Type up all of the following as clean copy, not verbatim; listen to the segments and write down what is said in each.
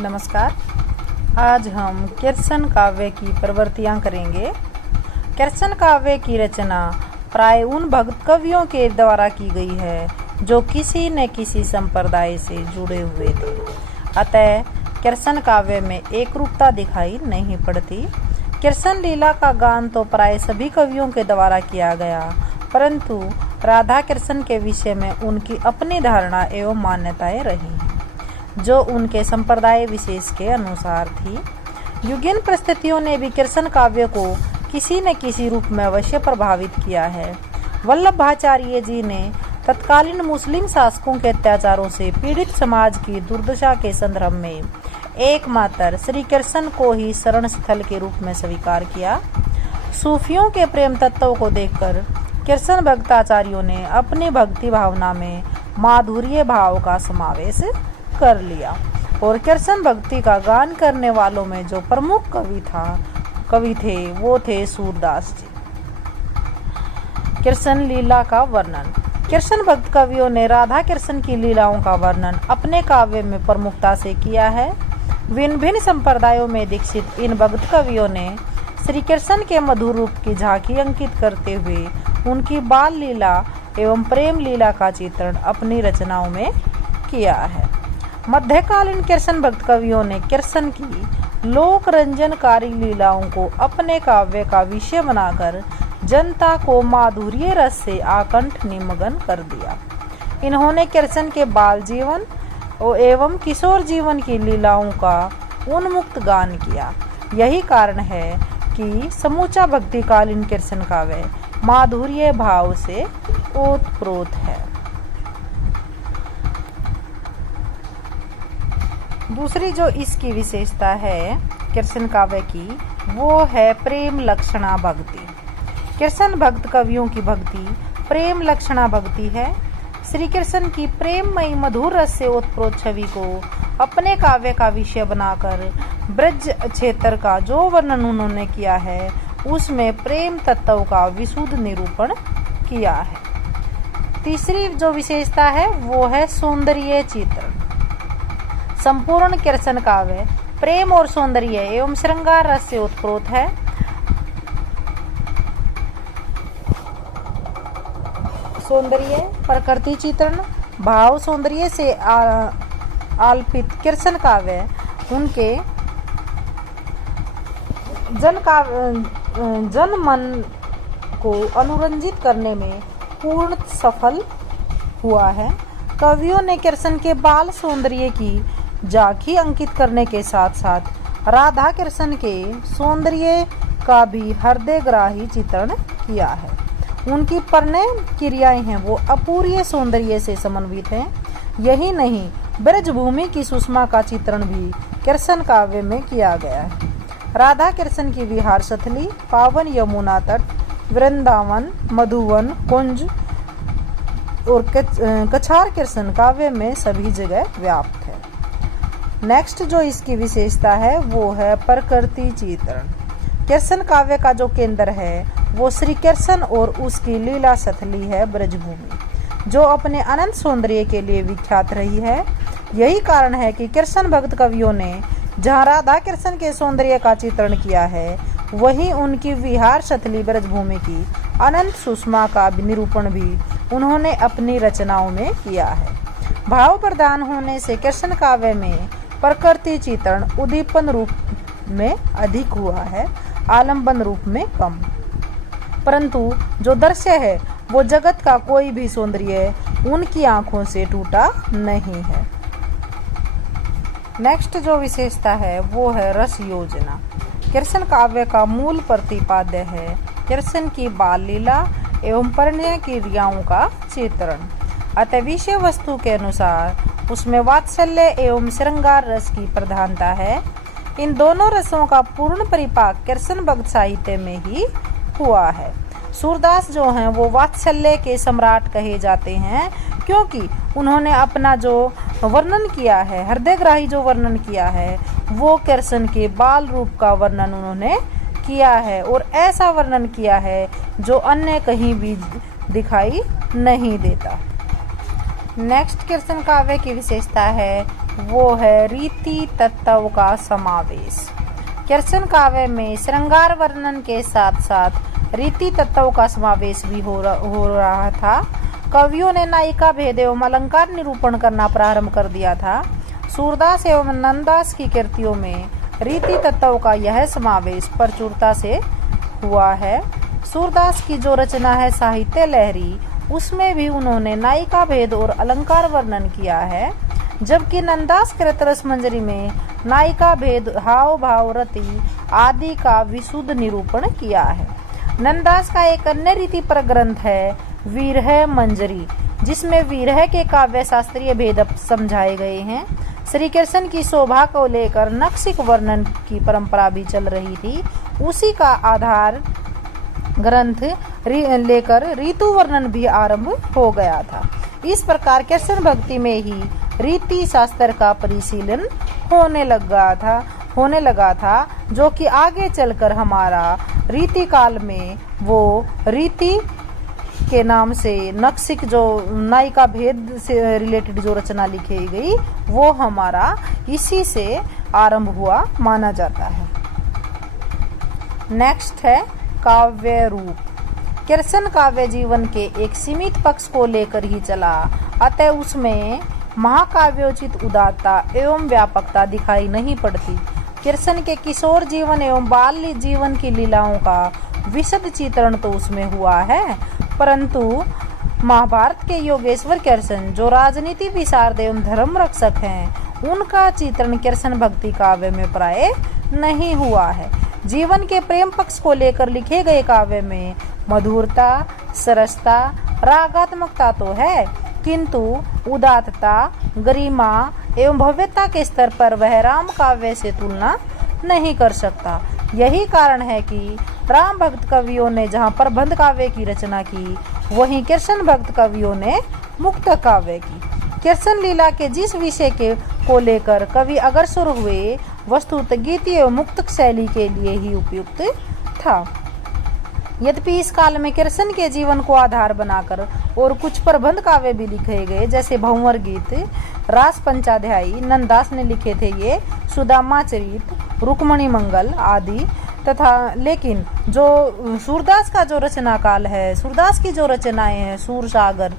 नमस्कार। आज हम किर्सन काव्य की प्रवृत्तियाँ करेंगे। किर्सन काव्य की रचना प्राय उन भक्त कवियों के द्वारा की गई है जो किसी न किसी संप्रदाय से जुड़े हुए थे। अतः किर्सन काव्य में एक रूपता दिखाई नहीं पड़ती। किर्सन लीला का गान तो प्राय सभी कवियों के द्वारा किया गया, परंतु राधा किर्सन के विषय में उनकी अपनी धारणा एवं मान्यताएं रही हैं, जो उनके संप्रदाय विशेष के अनुसार थी। युगीन परिस्थितियों ने भी किर्सन काव्य को किसी न किसी रूप में अवश्य प्रभावित किया है। वल्लभाचार्य जी ने तत्कालीन मुस्लिम शासकों के अत्याचारों से पीड़ित समाज की दुर्दशा के संदर्भ में एकमात्र श्री किर्सन को ही शरण स्थल के रूप में स्वीकार किया। सूफियों के प्रेम तत्व को देखकर किर्सन भक्ताचार्यों ने अपनी भक्ति भावना में माधुर्य भाव का समावेश कर लिया और किर्सन भक्ति का गान करने वालों में जो प्रमुख कवि थे वो थे सूरदास जी। किर्सन लीला का वर्णन। किर्सन भक्त कवियों ने राधा किर्सन की लीलाओं का वर्णन अपने काव्य में प्रमुखता से किया है। भिन्न भिन्न संप्रदायों में दीक्षित इन भक्त कवियों ने श्री किर्सन के मधुर रूप की झांकी अंकित करते हुए उनकी बाल लीला एवं प्रेम लीला का चित्रण अपनी रचनाओं में किया है। मध्यकालीन किर्सन भक्त कवियों ने किर्सन की लोक रंजनकारी लीलाओं को अपने काव्य का विषय बनाकर जनता को माधुर्य रस से आकंठ निमग्न कर दिया। इन्होंने किर्सन के बाल जीवन एवं किशोर जीवन की लीलाओं का उन्मुक्त गान किया। यही कारण है कि समूचा भक्तिकालीन किर्सन काव्य माधुर्य भाव से ओतप्रोत है। दूसरी जो इसकी विशेषता है किर्सन काव्य की, वो है प्रेम लक्षणा भक्ति। किर्सन भक्त कवियों की भक्ति प्रेम लक्षणा भक्ति है। श्री किर्सन की प्रेममयी मधुर रस से ओतप्रोत छवि को अपने काव्य का विषय बनाकर ब्रज क्षेत्र का जो वर्णन उन्होंने किया है उसमें प्रेम तत्व का विशुद्ध निरूपण किया है। तीसरी जो विशेषता है वो है सौंदर्य चित्रण। संपूर्ण किर्सन काव्य प्रेम और सौंदर्य एवं श्रृंगार रस से उत्प्रोत है। सौंदर्य प्रकृति चित्रण भाव सौंदर्य से आलपित किर्सन काव्य उनके जन मन को अनुरंजित करने में पूर्ण सफल हुआ है। कवियों ने किर्सन के बाल सौंदर्य की झांकी अंकित करने के साथ साथ राधा किर्सन के सौंदर्य का भी हृदयग्राही चित्रण किया है। उनकी परिणय क्रियाएं हैं वो अपूर्य सौंदर्य से समन्वित हैं। यही नहीं, ब्रजभूमि की सुषमा का चित्रण भी किर्सन काव्य में किया गया है। राधा किर्सन की विहार स्थली पावन यमुना तट, वृंदावन, मधुवन, कुंज और कछार किर्सन काव्य में सभी जगह व्याप्त है। नेक्स्ट जो इसकी विशेषता है वो है प्रकृति चित्रण। किर्सन काव्य का जो केंद्र है वो श्री किर्सन और उसकी लीला स्थली है ब्रजभूमि, जो अपने अनंत सौंदर्य के लिए विख्यात रही है। यही कारण है कि किर्सन भक्त कवियों ने जहाँ राधा किर्सन के सौंदर्य का चित्रण किया है वहीं उनकी विहार स्थली ब्रजभूमि की अनंत सुषमा का निरूपण भी उन्होंने अपनी रचनाओं में किया है। भाव प्रधान होने से किर्सन काव्य में प्रकृति चित्रण उद्दीपन रूप में अधिक हुआ है, आलंबन रूप में कम। परंतु जो दृश्य है वो जगत का कोई भी सौंदर्य उनकी आंखों से टूटा नहीं है। नेक्स्ट जो विशेषता है वो है रस योजना। किर्सन काव्य का मूल प्रतिपाद्य है किर्सन की बाल लीला एवं परिणय क्रियाओं का चित्रण। अतः विषय वस्तु के अनुसार उसमें वात्सल्य एवं श्रृंगार रस की प्रधानता है। इन दोनों रसों का पूर्ण परिपाक किर्सन भक्त साहित्य में ही हुआ है। सूरदास जो हैं वो वात्सल्य के सम्राट कहे जाते हैं, क्योंकि उन्होंने अपना जो वर्णन किया है, हृदयग्राही जो वर्णन किया है, वो किर्सन के बाल रूप का वर्णन उन्होंने किया है और ऐसा वर्णन किया है जो अन्य कहीं भी दिखाई नहीं देता। नेक्स्ट किर्सन काव्य की विशेषता है वो है रीति तत्व का समावेश। किर्सन काव्य में श्रृंगार वर्णन के साथ साथ रीति तत्व का समावेश भी हो रहा था। कवियों ने नायिका भेद एवं अलंकार निरूपण करना प्रारंभ कर दिया था। सूरदास एवं नंददास की कृतियों में रीति तत्व का यह समावेश प्रचुरता से हुआ है। सूरदास की जो रचना है साहित्य लहरी, उसमें भी उन्होंने नायिका भेद और अलंकार वर्णन किया है, जबकि नंददास कृत रसमंजरी में नायिका भेद, हाव भाव, रति आदि का विशुद्ध निरूपण किया है। नंददास का एक अन्य रीति पर ग्रंथ है विरह मंजरी, जिसमें विरह के काव्य शास्त्रीय भेद समझाए गए हैं। श्री कृष्ण की शोभा को लेकर नक्सिक वर्णन की परंपरा भी चल रही थी। उसी का आधार ग्रंथ लेकर ऋतु वर्णन भी आरंभ हो गया था। इस प्रकार कृष्ण भक्ति में ही रीति शास्त्र का परिशीलन होने लगा था, जो कि आगे चलकर हमारा रीति काल में वो रीति के नाम से नक्सिक जो नायिका भेद से रिलेटेड जो रचना लिखी गई, वो हमारा इसी से आरंभ हुआ माना जाता है। नेक्स्ट है काव्य रूप। कृष्ण काव्य जीवन के एक सीमित पक्ष को लेकर ही चला, अतः उसमें महाकाव्योचित उदारता एवं व्यापकता दिखाई नहीं पड़ती। कृष्ण के किशोर जीवन एवं बाल्य जीवन की लीलाओं का विशद चित्रण तो उसमें हुआ है, परंतु महाभारत के योगेश्वर कृष्ण जो राजनीति विशारद एवं धर्म रक्षक हैं, उनका चित्रण कृष्ण भक्ति काव्य में प्राय नहीं हुआ है। जीवन के प्रेम पक्ष को लेकर लिखे गए काव्य में मधुरता, सरसता, रागात्मकता तो है, किंतु उदात्तता, गरिमा एवं भव्यता के स्तर पर वह राम काव्य से तुलना नहीं कर सकता। यही कारण है कि राम भक्त कवियों ने जहाँ प्रबंध काव्य की रचना की, वहीं कृष्ण भक्त कवियों ने मुक्त काव्य की। कृष्ण लीला के जिस विषय को लेकर कवि अग्रसर हुए, वस्तुतः गीति एवं मुक्त शैली के लिए ही उपयुक्त था। यद्यपि इस काल में कृष्ण के जीवन को आधार बनाकर और कुछ प्रबंध काव्य भी लिखे गए, जैसे भंवर गीत, रास पंचाध्यायी नंददास ने लिखे थे, ये सुदामा चरित, रुक्मणी मंगल आदि तथा, लेकिन जो सूरदास का जो रचना काल है, सूरदास की जो रचनाएं हैं सूर सागर,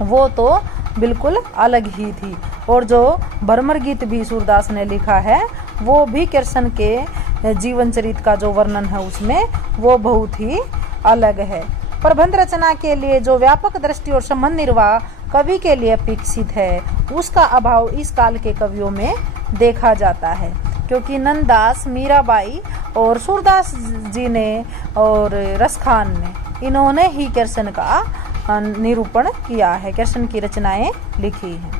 वो तो बिल्कुल अलग ही थी। और जो भ्रमर गीत भी सूरदास ने लिखा है, वो भी कृष्ण के जीवन चरित का जो वर्णन है उसमें वो बहुत ही अलग है। प्रबंध रचना के लिए जो व्यापक दृष्टि और संबंध निर्वाह कवि के लिए अपेक्षित है, उसका अभाव इस काल के कवियों में देखा जाता है, क्योंकि नंददास, मीराबाई और सूरदास जी ने और रसखान ने, इन्होंने ही कृष्ण का निरूपण किया है, कृष्ण की रचनाएं लिखी हैं।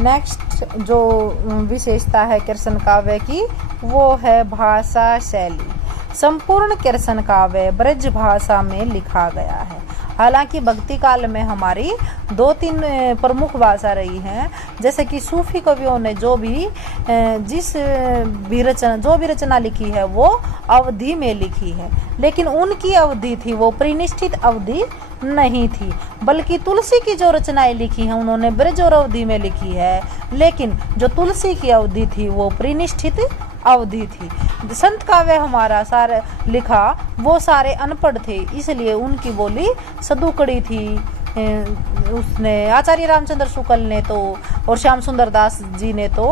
नेक्स्ट जो विशेषता है कृष्ण काव्य की, वो है भाषा शैली। संपूर्ण कृष्ण काव्य ब्रज भाषा में लिखा गया है। हालांकि भक्ति काल में हमारी 2-3 प्रमुख भाषा रही हैं, जैसे कि सूफी कवियों ने जो भी रचना लिखी है वो अवधि में लिखी है, लेकिन उनकी अवधि थी वो परिनिष्ठित अवधि नहीं थी, बल्कि तुलसी की जो रचनाएं लिखी हैं उन्होंने ब्रज और अवधि में लिखी है, लेकिन जो तुलसी की अवधि थी वो परिनिष्ठित अवधि थी। संत काव्य हमारा सारे लिखा वो सारे अनपढ़ थे, इसलिए उनकी बोली सदुकड़ी थी। उसने आचार्य रामचंद्र शुक्ल ने तो और श्याम सुंदर दास जी ने तो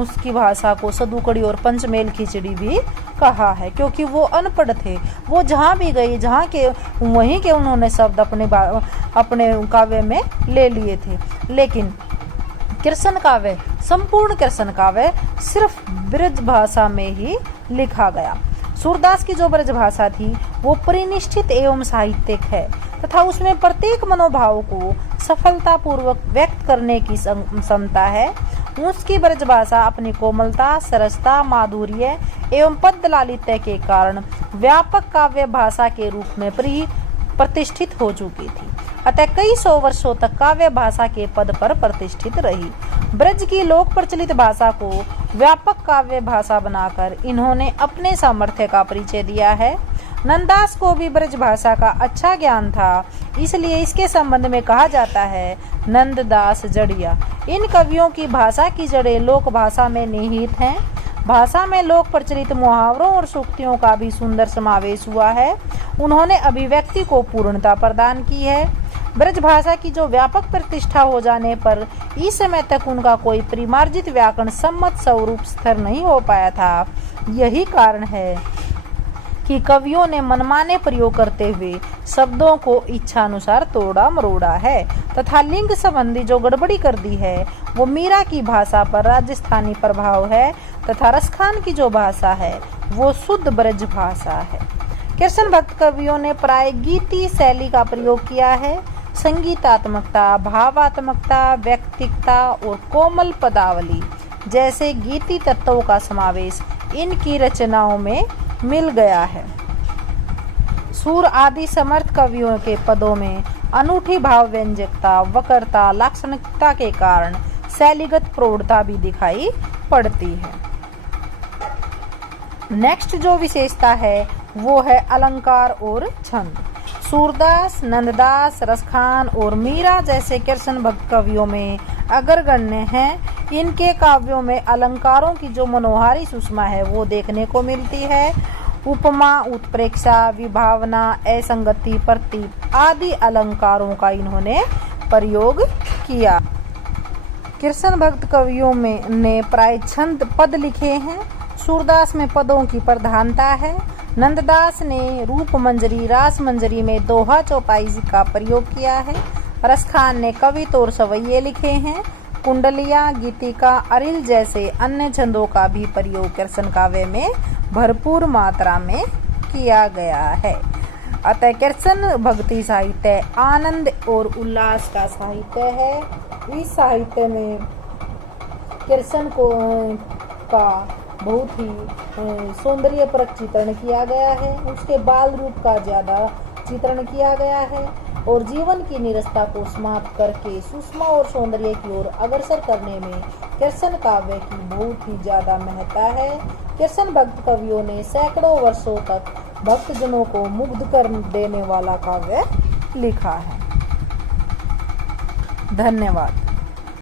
उसकी भाषा को सदुकड़ी और पंचमेल खिचड़ी भी कहा है, क्योंकि वो अनपढ़ थे। वो जहाँ भी गए, जहाँ के वहीं के उन्होंने शब्द अपने काव्य में ले लिए थे। लेकिन कृष्ण काव्य, संपूर्ण कृष्ण काव्य सिर्फ ब्रज भाषा में ही लिखा गया। सूरदास की जो ब्रज भाषा थी वो परिनिष्ठित एवं साहित्यिक है तथा उसमें प्रत्येक मनोभाव को सफलतापूर्वक व्यक्त करने की क्षमता है। उसकी ब्रज भाषा अपनी कोमलता, सरसता, माधुर्य एवं पद लालित्य के कारण व्यापक काव्य भाषा के रूप में प्रतिष्ठित हो चुकी थी, अतः कई 100 वर्षों तक काव्य भाषा के पद पर प्रतिष्ठित रही। ब्रज की लोक प्रचलित भाषा को व्यापक काव्य भाषा बनाकर इन्होंने अपने सामर्थ्य का परिचय दिया है। नंददास को भी ब्रज भाषा का अच्छा ज्ञान था, इसलिए इसके संबंध में कहा जाता है नंददास जड़िया। इन कवियों की भाषा की जड़ें लोक भाषा में निहित हैं। भाषा में लोक प्रचलित मुहावरों और सूक्तियों का भी सुंदर समावेश हुआ है। उन्होंने अभिव्यक्ति को पूर्णता प्रदान की है। ब्रज भाषा की जो व्यापक प्रतिष्ठा हो जाने पर इस समय तक उनका कोई परिमार्जित व्याकरण सम्मत स्वरूप स्थिर नहीं हो पाया था। यही कारण है कि कवियों ने मनमाने प्रयोग करते हुए शब्दों को इच्छानुसार तोड़ा मरोड़ा है तथा लिंग संबंधी जो गड़बड़ी कर दी है वो मीरा की भाषा पर राजस्थानी प्रभाव है तथा रसखान की जो भाषा है वो शुद्ध ब्रज भाषा है। कृष्ण भक्त कवियों ने प्राय गीति शैली का प्रयोग किया है। संगीतात्मकता, भावात्मकता, व्यक्तिकता और कोमल पदावली जैसे गीति तत्वों का समावेश इनकी रचनाओं में मिल गया है। सूर आदि समर्थ कवियों के पदों में अनूठी भाव व्यंजकता, वक्रता, लाक्षणिकता के कारण शैलीगत प्रौढ़ता भी दिखाई पड़ती है। नेक्स्ट जो विशेषता है वो है अलंकार और छंद। सूरदास, नंददास, रसखान और मीरा जैसे कृष्ण भक्त कवियों में अग्रगण्य हैं। इनके काव्यों में अलंकारों की जो मनोहारी सुषमा है वो देखने को मिलती है। उपमा, उत्प्रेक्षा, विभावना, असंगति, प्रतीक आदि अलंकारों का इन्होंने प्रयोग किया। कृष्ण भक्त कवियों में ने प्राय छंद पद लिखे हैं। सूरदास में पदों की प्रधानता है। नंददास ने रूप मंजरी, रास मंजरी में दोहा चौपाई का प्रयोग किया है। रसखान ने कवित और सवैये लिखे हैं। कुंडलिया, गीतिका, अरिल जैसे अन्य छंदों का भी प्रयोग कृष्ण काव्य में भरपूर मात्रा में किया गया है। अतः कृष्ण भक्ति साहित्य आनंद और उल्लास का साहित्य है। इस साहित्य में कृष्ण का बहुत ही सौंदर्यपरक चित्रण किया गया है। उसके बाल रूप का ज्यादा चित्रण किया गया है और जीवन की निरस्ता को समाप्त करके सूक्ष्म और सौंदर्य की ओर अग्रसर करने में कृष्ण काव्य की बहुत ही ज्यादा महत्ता है। कृष्ण भक्त कवियों ने सैकड़ों वर्षों तक भक्तजनों को मुग्ध कर देने वाला काव्य लिखा है। धन्यवाद।